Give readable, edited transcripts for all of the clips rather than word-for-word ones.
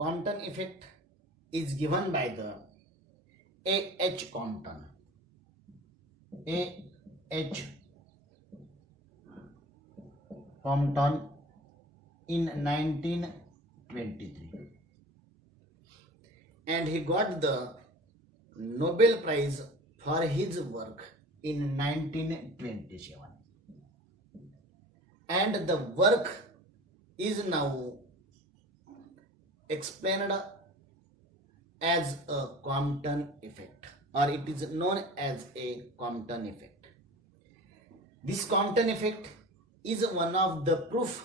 Compton effect is given by the A.H. Compton. A.H. Compton in 1923, and he got the Nobel Prize for his work in 1927, and the work is now explained as a Compton effect, or it is known as a Compton effect. This Compton effect is one of the proof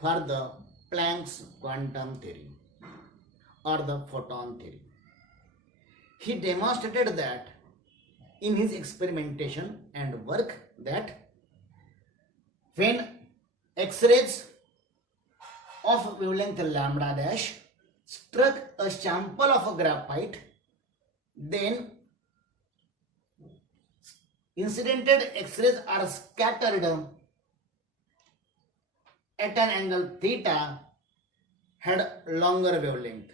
for the Planck's quantum theory or the photon theory. He demonstrated that in his experimentation and work that when X-rays of wavelength lambda dash struck a sample of graphite, then incidented X-rays are scattered at an angle theta, had longer wavelength,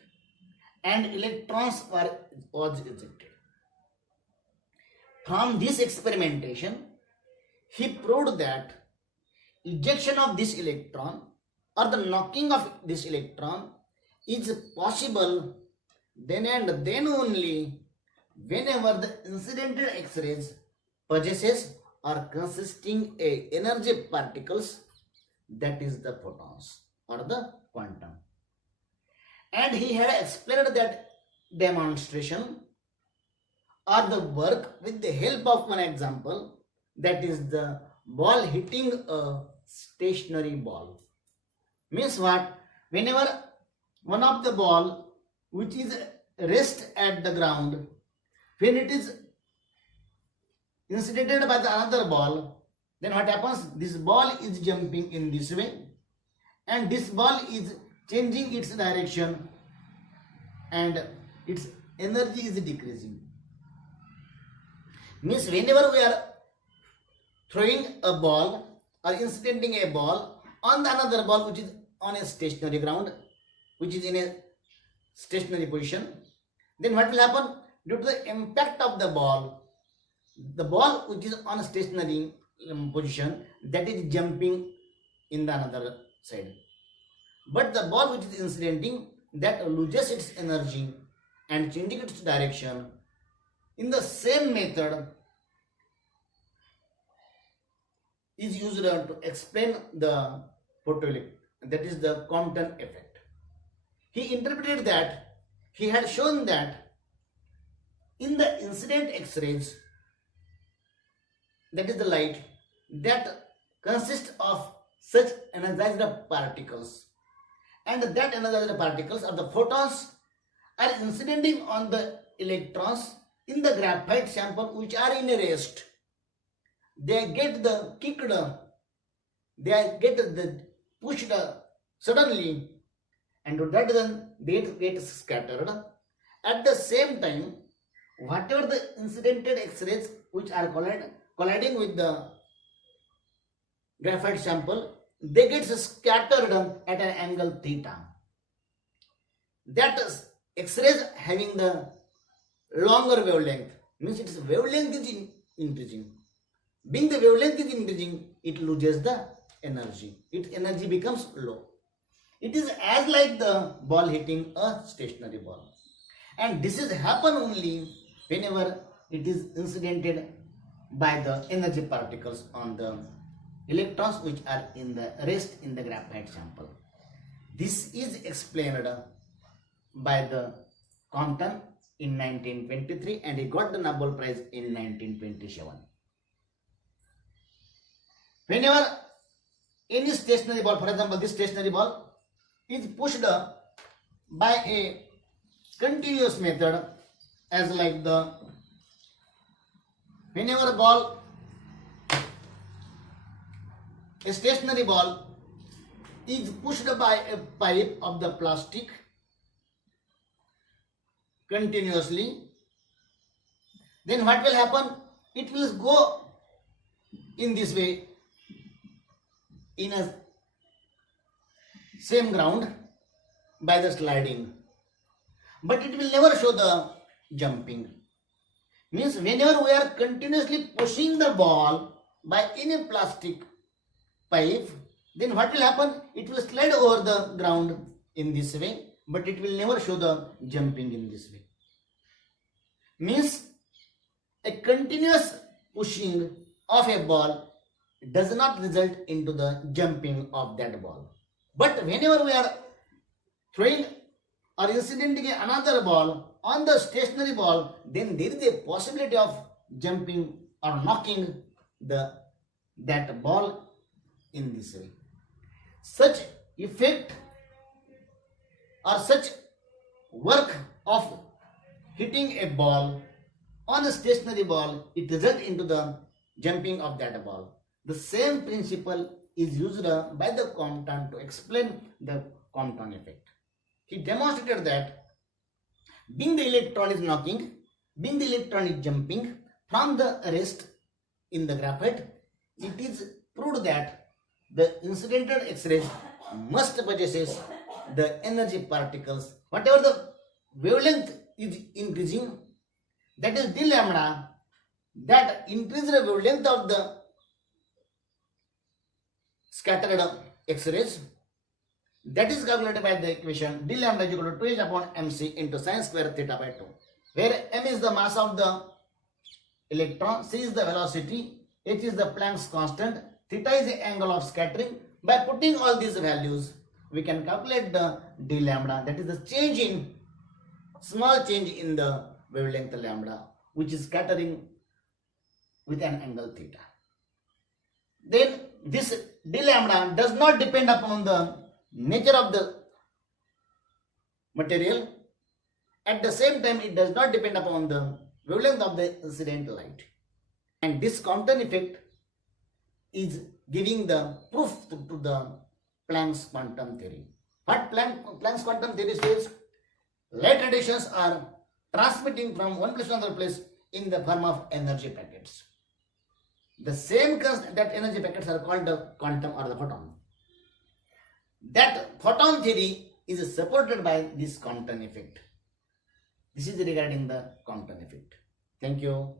and electrons was ejected. From this experimentation, he proved that ejection of this electron or the knocking of this electron is possible then and then only whenever the incidented X-rays possesses or consisting a energy particles, that is the photons or the quantum. And he had explained that demonstration or the work with the help of one example, that is the ball hitting a stationary ball. Means what? Whenever one of the ball which is rest at the ground, when it is incidented by the another ball, then what happens? This ball is jumping in this way, and this ball is changing its direction, and its energy is decreasing. Means whenever we are throwing a ball or incidenting a ball on the another ball which is on a stationary ground, which is in a stationary position, then what will happen? Due to the impact of the ball which is on a stationary position, that is jumping in the another side. But the ball which is incidenting, that loses its energy and changing its direction. In the same method is used to explain the photoelectric, that is the Compton effect. He interpreted that he had shown that in the incident X-rays, that is the light, that consists of such energized particles, and that energized particles or the photons are incidenting on the electrons in the graphite sample which are in a rest. They get the kicked, they get the pushed suddenly, and to that then they get scattered. At the same time, whatever the incidented X-rays which are colliding with the graphite sample, they get scattered at an angle theta. That is X-rays having the longer wavelength, means its wavelength is increasing. Being the wavelength is increasing, it loses the energy. Its energy becomes low. It is as like the ball hitting a stationary ball. And this is happen only whenever it is incidented by the energy particles on the electrons which are in the rest in the graphite sample. This is explained by the Compton in 1923, and he got the Nobel Prize in 1927. Whenever any stationary ball, for example this stationary ball, is pushed by a continuous method, as like the whenever a stationary ball is pushed by a pipe of the plastic continuously, then what will happen? It will go in this way in a same ground, by the sliding, but it will never show the jumping. Means whenever we are continuously pushing the ball by any plastic pipe, then what will happen? It will slide over the ground in this way, but it will never show the jumping in this way. Means a continuous pushing of a ball does not result into the jumping of that ball. But whenever we are throwing or incidenting another ball on the stationary ball, then there is a possibility of jumping or knocking that ball in this way. Such effect or such work of hitting a ball on a stationary ball, it results into the jumping of that ball. The same principle is used by the Compton to explain the Compton effect. He demonstrated that being the electron is knocking, being the electron is jumping from the rest in the graphite, it is proved that the incidental X-rays must possesses the energy particles. Whatever the wavelength is increasing, that is d lambda, that increased wavelength of the scattered X-rays, that is calculated by the equation d lambda is equal to 2h upon mc into sin square theta by 2, where m is the mass of the electron, c is the velocity, h is the Planck's constant, theta is the angle of scattering. By putting all these values, we can calculate the d lambda, that is the change in, small change in the wavelength lambda, which is scattering with an angle theta. Then this d lambda does not depend upon the nature of the material. At the same time, it does not depend upon the wavelength of the incident light. And this Compton effect is giving the proof to the Planck's quantum theory. What Planck's quantum theory says? Light radiations are transmitting from one place to another place in the form of energy packets. The same that energy packets are called the quantum or the photon. That photon theory is supported by this Compton effect. This is regarding the Compton effect. Thank you.